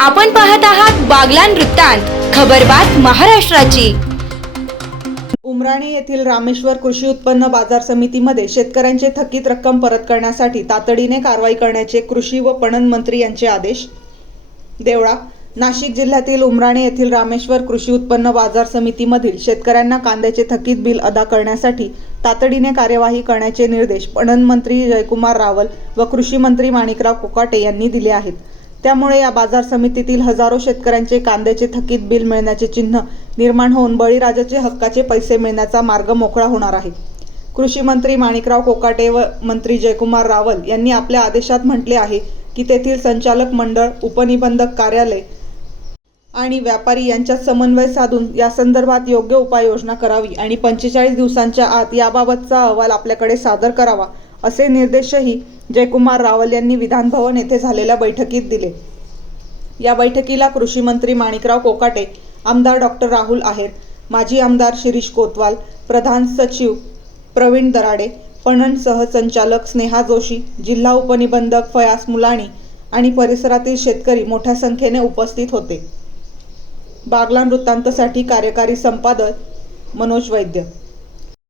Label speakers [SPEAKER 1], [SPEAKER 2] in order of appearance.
[SPEAKER 1] आपण पाहत आहात बागलान वृत्तांत खबरबात महाराष्ट्राची.
[SPEAKER 2] उमराणे येथील रामेश्वर कृषी उत्पन्न बाजार समितीमध्ये शेतकऱ्यांचे थकीत रक्कम परत करण्यासाठी तातडीने कारवाई करण्याचे कृषी व पणन मंत्री यांचे आदेश. देवळा नाशिक जिल्ह्यातील उमराणे येथील रामेश्वर कृषी उत्पन्न बाजार समितीमधील शेतकऱ्यांना कांद्याचे थकीत बिल अदा करण्यासाठी तातडीने कार्यवाही करण्याचे निर्देश पणन मंत्री जयकुमार रावल व कृषी मंत्री माणिकराव कोकाटे यांनी दिले आहेत. त्यामुळे या बाजार समितीतील हजारो शेतकऱ्यांचे कांद्याचे थकीत बिल मिळण्याचे चिन्ह निर्माण होऊन बळीराजाचे हक्काचे पैसे मिळण्याचा मार्ग मोकळा होणार आहे. कृषी मंत्री माणिकराव कोकाटे व मंत्री जयकुमार रावल यांनी आपल्या आदेशात म्हटले आहे की तेथील संचालक मंडळ उपनिबंधक कार्यालय आणि व्यापारी यांच्यात समन्वय साधून या संदर्भात योग्य उपाययोजना करावी आणि पंचेचाळीस दिवसांच्या आत याबाबतचा अहवाल आपल्याकडे सादर करावा. असे निर्देशही जयकुमार रावल यांनी विधानभवन येथे झालेल्या बैठकीत दिले. या बैठकीला कृषी मंत्री माणिकराव कोकाटे आमदार डॉक्टर राहुल आहेर माजी आमदार शिरीष कोतवाल प्रधान सचिव प्रवीण दराडे पणन सहसंचालक स्नेहा जोशी जिल्हा उपनिबंधक फयास मुलाणी आणि परिसरातील शेतकरी मोठ्या संख्येने उपस्थित होते. बागलान वृत्तांतसाठी कार्यकारी संपादक मनोज वैद्य